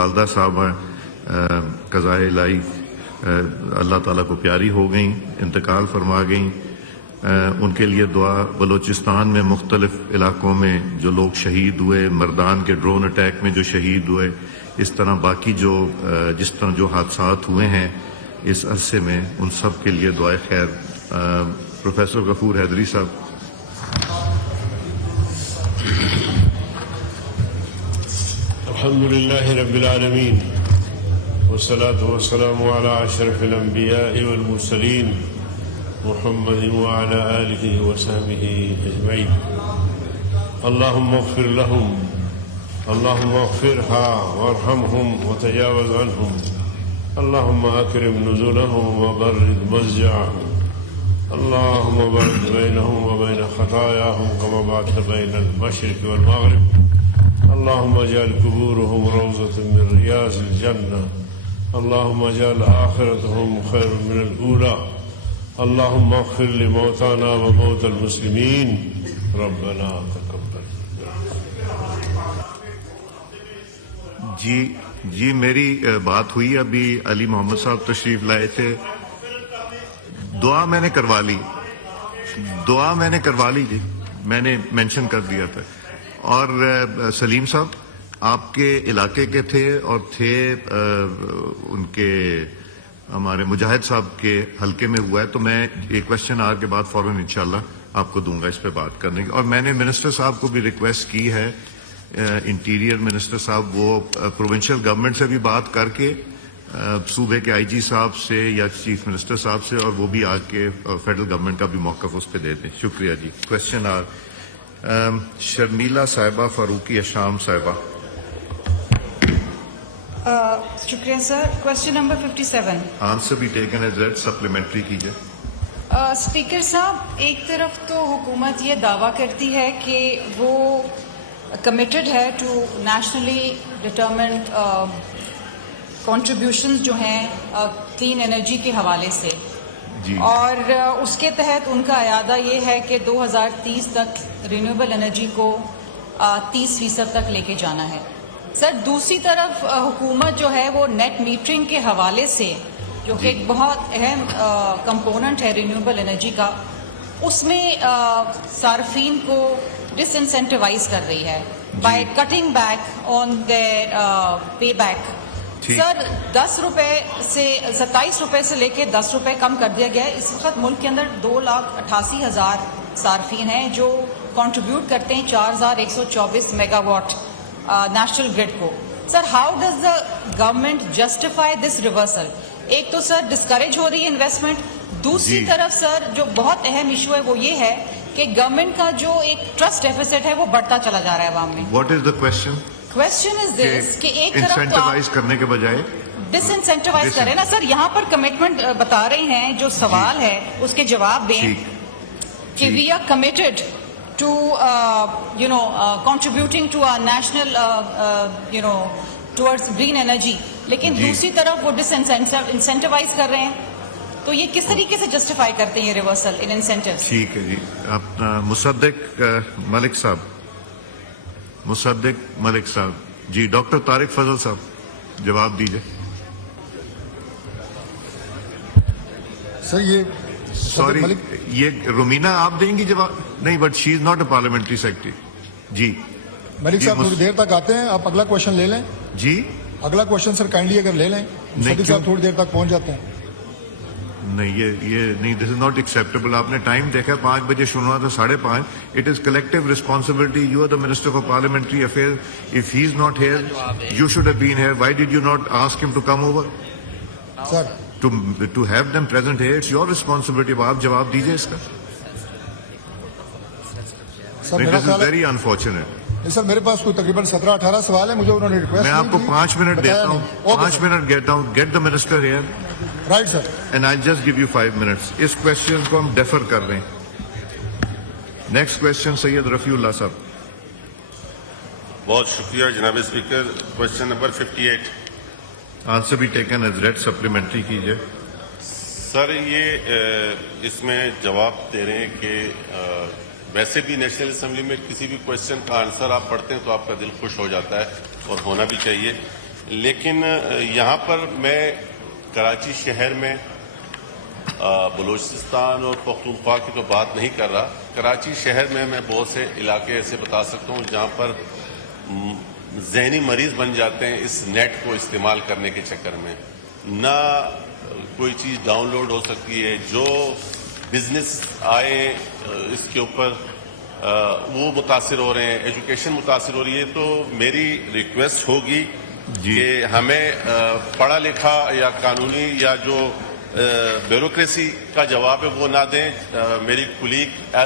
والدہ صاحبہ قضائے الہی اللہ تعالیٰ کو پیاری ہو گئیں، انتقال فرما گئیں، ان کے لیے دعا۔ بلوچستان میں مختلف علاقوں میں جو لوگ شہید ہوئے، مردان کے ڈرون اٹیک میں جو شہید ہوئے، اس طرح باقی جس طرح جو حادثات ہوئے ہیں اس عرصے میں، ان سب کے لیے دعائے خیر۔ پروفیسر غفور حیدری صاحب۔ الحمد لله رب العالمين والصلاة والسلام على أشرف الأنبياء والمرسلين محمد وعلى آله وصحبه أجمعين۔ اللهم اغفر لهم، اللهم اغفرها وارحمهم وتجاوز عنهم، اللهم أكرم نزلهم وبرد مضجعهم، اللهم بارك بينهم وبين خطاياهم كما بعدت بين المشرق والمغرب، اللهم اجعل قبورهم روضة من رياض الجنة، اللهم اجعل آخرتهم خير من الأولى، اللهم اغفر لموتانا وموتى المسلمين، ربنا تقبل۔ جی میری بات ہوئی، ابھی علی محمد صاحب تشریف لائے تھے، دعا میں نے کروا لی جی، میں نے مینشن کر دیا تھا۔ اور سلیم صاحب آپ کے علاقے کے تھے اور تھے ان کے ہمارے مجاہد صاحب کے حلقے میں ہوا ہے، تو میں ایک کوشچن آر کے بعد فوراً انشاءاللہ آپ کو دوں گا اس پہ بات کرنے کی۔ اور میں نے منسٹر صاحب کو بھی ریکویسٹ کی ہے، انٹیریئر منسٹر صاحب، وہ پروونشل گورنمنٹ سے بھی بات کر کے صوبے کے آئی جی صاحب سے یا چیف منسٹر صاحب سے، اور وہ بھی آ کے فیڈرل گورنمنٹ کا بھی موقف اس پہ دے دیں۔ شکریہ جی۔ کوشچن آر شرمیلا صاحبہ فاروقی اشام صاحبہ۔ شکریہ سر۔ Question number 57۔ آنسر بھی ٹیکن ایز ریڈ، سپلیمنٹری کیجیے۔ اسپیکر صاحب، ایک طرف تو حکومت یہ دعویٰ کرتی ہے کہ وہ کمیٹڈ ہے ٹو نیشنلی ڈٹرمنڈ کنٹریبیوشنز جو ہیں کلین انرجی کے حوالے سے، جی، اور اس کے تحت ان کا اعادہ یہ ہے کہ 2030 تک رینیویبل انرجی کو 30% تک لے کے جانا ہے۔ سر، دوسری طرف حکومت جو ہے وہ نیٹ میٹرنگ کے حوالے سے، جو کہ ایک بہت اہم کمپوننٹ ہے رینیویبل انرجی کا، اس میں صارفین کو ڈس انسینٹیوائز کر رہی ہے by cutting back on their pay back. Sir, 10 روپے سے 27 روپے سے لے کے 10 روپے کم کر دیا گیا ہے۔ اس وقت ملک کے اندر 2,88,000 صارفین ہیں جو کنٹریبیوٹ کرتے ہیں 4,124 میگا واٹ نیشنل گرڈ کو۔ Sir, how does the government justify this reversal? ایک تو سر ڈسکریج ہو رہی ہے انویسٹمنٹ، دوسری طرف سر جو بہت اہم ایشو ہے وہ یہ ہے کہ گورنمنٹ کا جو ایک ٹرسٹ ڈیفیسٹ ہے وہ بڑھتا چلا جا رہا ہے عوام میں۔ What is the question? Question is this کہ ایک طرف انسینٹیوائز کرنے کے بجائے ڈس انسینٹیوائز کریں نا سر۔ یہاں پر کمٹمنٹ بتا رہے ہیں، جو سوال ہے اس کے جواب دیں کہ we are committed to contributing to our national towards green energy, لیکن دوسری طرف وہ ڈس انسینٹیوائز کر رہے ہیں، تو یہ کس طریقے سے جسٹیفائی کرتے ہیں یہ ریورسل ان انسینٹیوز؟ ٹھیک ہے جی۔ اپنا مصدق ملک صاحب، جی ڈاکٹر طارق فضل صاحب جواب دیجیے۔ سر یہ سوری، یہ رومینا آپ دیں گی جواب؟ نہیں، but she is not a parliamentary secretary. جی ملک صاحب تھوڑی دیر تک آتے ہیں، آپ اگلا کوشچن لے لیں۔ جی اگلا کوشچن سر کائنڈلی اگر لے لیں، صدیق صاحب تھوڑی دیر تک پہنچ جاتے ہیں۔ نہیں، یہ نہیں، دس از ناٹ ایکسیپٹیبل۔ آپ نے ٹائم دیکھا، 5 بجے شروع ہوا تھا، 5:30۔ It is collective responsibility, you are the minister for parliamentary affair, if he is not here you should have been here, why did you not ask him to come over sir to have them present here? It's your responsibility. اب آپ جواب دیجیے اس کا۔ This is very unfortunate. نہیں sir, میرے پاس کوئی تقریباً 17-18 سوال ہے، مجھے انہوں نے ریکویسٹ میں آپ کو 5 منٹ دیتا ہوں، 5 منٹ دیتا ہوں۔ Get the minister here, right sir, and I just give you 5 minutes. اس کوشچن کو ہم ڈیفر کر رہے ہیں۔ Next question Syed Rafiullah صاحب۔ بہت شکریہ جناب اسپیکر۔ Question number 58۔ آنسر بھی ٹیکن ایز ریڈ، سپلیمنٹری کیجیے۔ سر یہ اس میں جواب دے رہے ہیں کہ ویسے بھی نیشنل اسمبلی میں کسی بھی کوشچن کا آنسر آپ پڑھتے ہیں تو آپ کا دل خوش ہو جاتا ہے، اور ہونا بھی چاہیے، لیکن یہاں پر میں کراچی شہر میں بلوچستان اور پختونخوا کی تو بات نہیں کر رہا. کراچی شہر میں بہت سے علاقے ایسے بتا سکتا ہوں جہاں پر ذہنی مریض بن جاتے ہیں اس نیٹ کو استعمال کرنے کے چکر میں. نہ کوئی چیز ڈاؤن لوڈ ہو سکتی ہے. جو بزنس آئے اس کے اوپر وہ متاثر ہو رہے ہیں, ایجوکیشن متاثر ہو رہی ہے. تو میری ریکویسٹ ہوگی کہ ہمیں پڑھا لکھا یا قانونی یا جو بیوروکریسی کا جواب ہے وہ نہ دیں. میری کلیگ